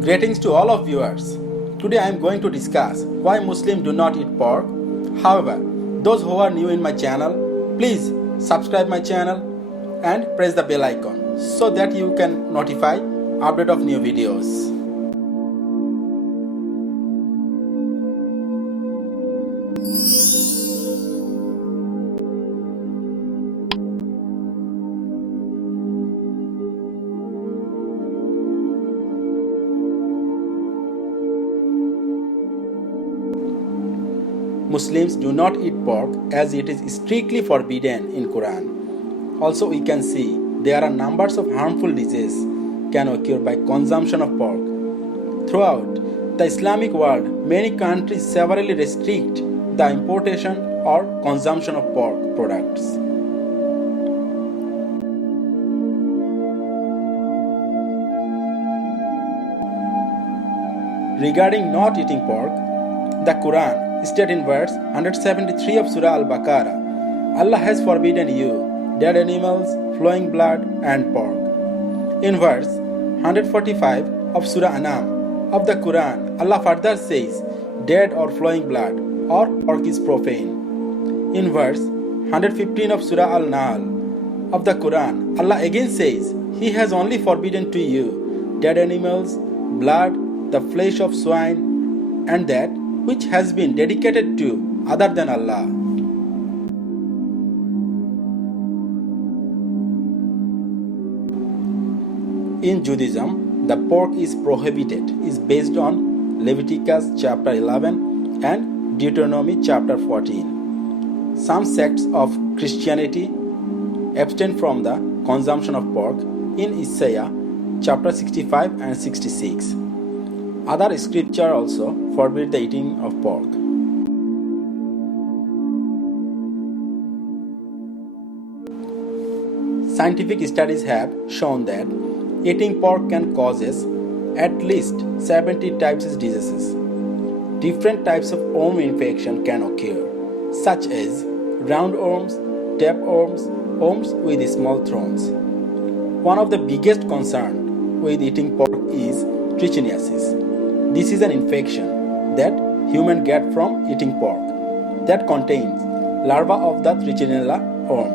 Greetings to all of viewers. Today I am going to discuss why Muslims do not eat pork. However, those who are new in my channel, please subscribe my channel and press the bell icon so that you can notify update of new videos. Muslims do not eat pork as it is strictly forbidden in Quran. Also, we can see there are numbers of harmful diseases can occur by consumption of pork. Throughout the Islamic world, many countries severely restrict the importation or consumption of pork products. Regarding not eating pork, the Quran states in verse 173 of Surah Al-Baqarah, Allah has forbidden you dead animals, flowing blood, and pork. In verse 145 of Surah Anam of the Quran, Allah further says, dead or flowing blood or pork is profane. In verse 115 of Surah Al-Nahl of the Quran, Allah again says, He has only forbidden to you dead animals, blood, the flesh of swine, and that which has been dedicated to other than Allah. In Judaism, the pork is prohibited is based on Leviticus chapter 11 and Deuteronomy chapter 14. Some sects of Christianity abstain from the consumption of pork in Isaiah chapter 65 and 66. Other scripture also forbid the eating of pork. Scientific studies have shown that eating pork can cause at least 70 types of diseases. Different types of worm infection can occur, such as roundworms, tapeworms, worms with small thorns. One of the biggest concerns with eating pork is trichiniasis. This is an infection that humans get from eating pork that contains larvae of the Trichinella worm.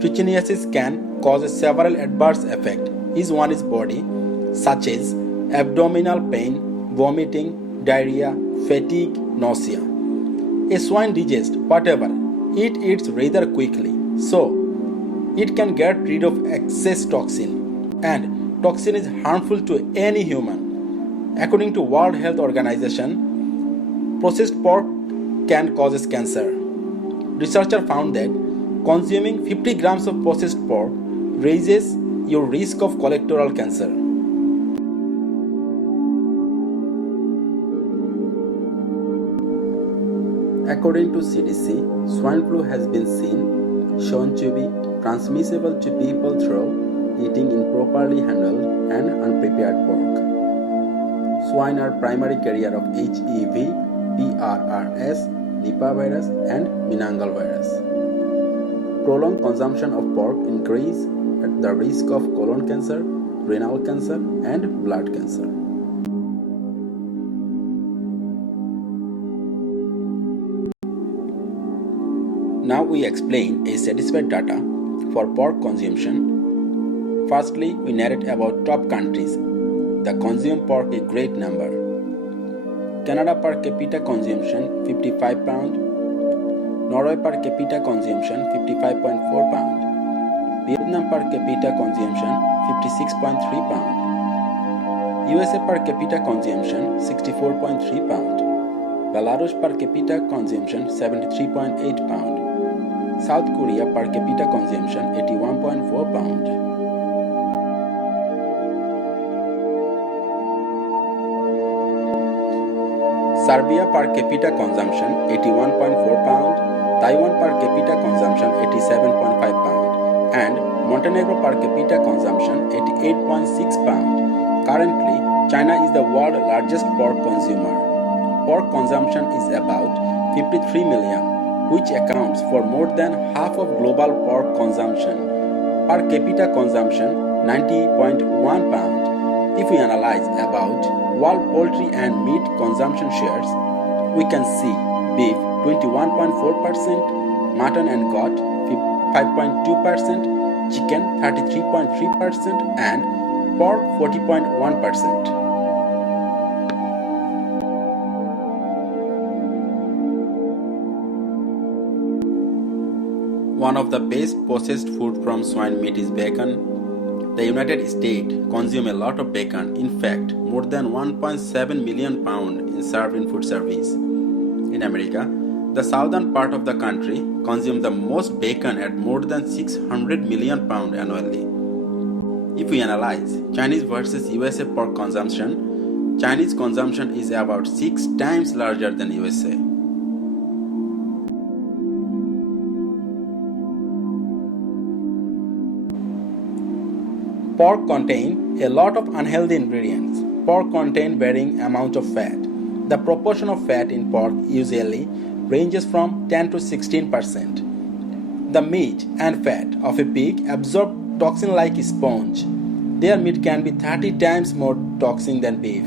Trichiniasis can cause several adverse effects. One is body, such as abdominal pain, vomiting, diarrhea, fatigue, nausea. A swine digests whatever it eats rather quickly, so it can get rid of excess toxin, and toxin is harmful to any human. According to World Health Organization, processed pork can cause cancer. Researchers found that consuming 50 grams of processed pork raises your risk of colorectal cancer. According to CDC, swine flu has been shown to be transmissible to people through eating improperly handled and unprepared pork. Swine are primary carrier of HEV, PRRS, Nipah virus, and Meningel virus. Prolonged consumption of pork increases the risk of colon cancer, renal cancer, and blood cancer. Now we explain a satisfied data for pork consumption. Firstly, we narrate about top countries that consume pork a great number. Canada per capita consumption 55 pound. Norway per capita consumption 55.4 pound. Vietnam per capita consumption 56.3 pound. USA per capita consumption 64.3 pound. Belarus per capita consumption 73.8 pound. South Korea per capita consumption 81.4 pound. Serbia per capita consumption 81.4 pound. Taiwan per capita consumption 87.5 pound. And Montenegro per capita consumption 88.6 pound. Currently, China is the world's largest pork consumer. Pork consumption is about 53 million. which accounts for more than half of global pork consumption. Per capita consumption 90.1 pound. If we analyze about world poultry and meat consumption shares, we can see beef 21.4%, mutton and goat 5.2%, chicken 33.3%, and pork 40.1%. One of the best processed food from swine meat is bacon. The United States consume a lot of bacon. In fact, more than 1.7 million pounds in served in food service. In America, the southern part of the country consumes the most bacon at more than 600 million pounds annually. If we analyze Chinese versus USA pork consumption, Chinese consumption is about 6 times larger than USA. Pork contain a lot of unhealthy ingredients. Pork contain varying amount of fat. The proportion of fat in pork usually ranges from 10 to 16%. The meat and fat of a pig absorb toxin like a sponge. Their meat can be 30 times more toxic than beef.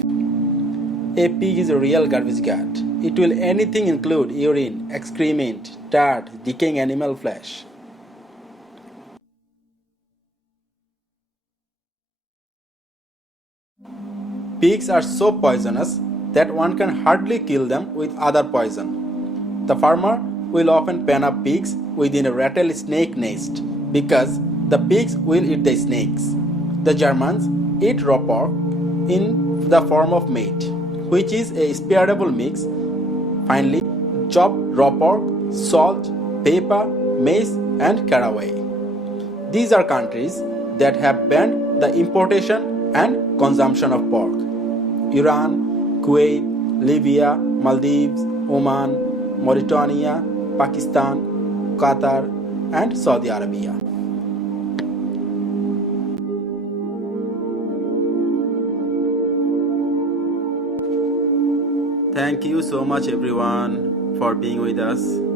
A pig is a real garbage gut. It will anything include urine, excrement, dirt, decaying animal flesh. Pigs are so poisonous that one can hardly kill them with other poison. The farmer will often pen up pigs within a rattlesnake nest because the pigs will eat the snakes. The Germans eat raw pork in the form of meat, which is a spearable mix. Finally, chopped raw pork, salt, pepper, mace, and caraway. These are countries that have banned the importation and consumption of pork. Iran, Kuwait, Libya, Maldives, Oman, Mauritania, Pakistan, Qatar, and Saudi Arabia. Thank you so much, everyone, for being with us.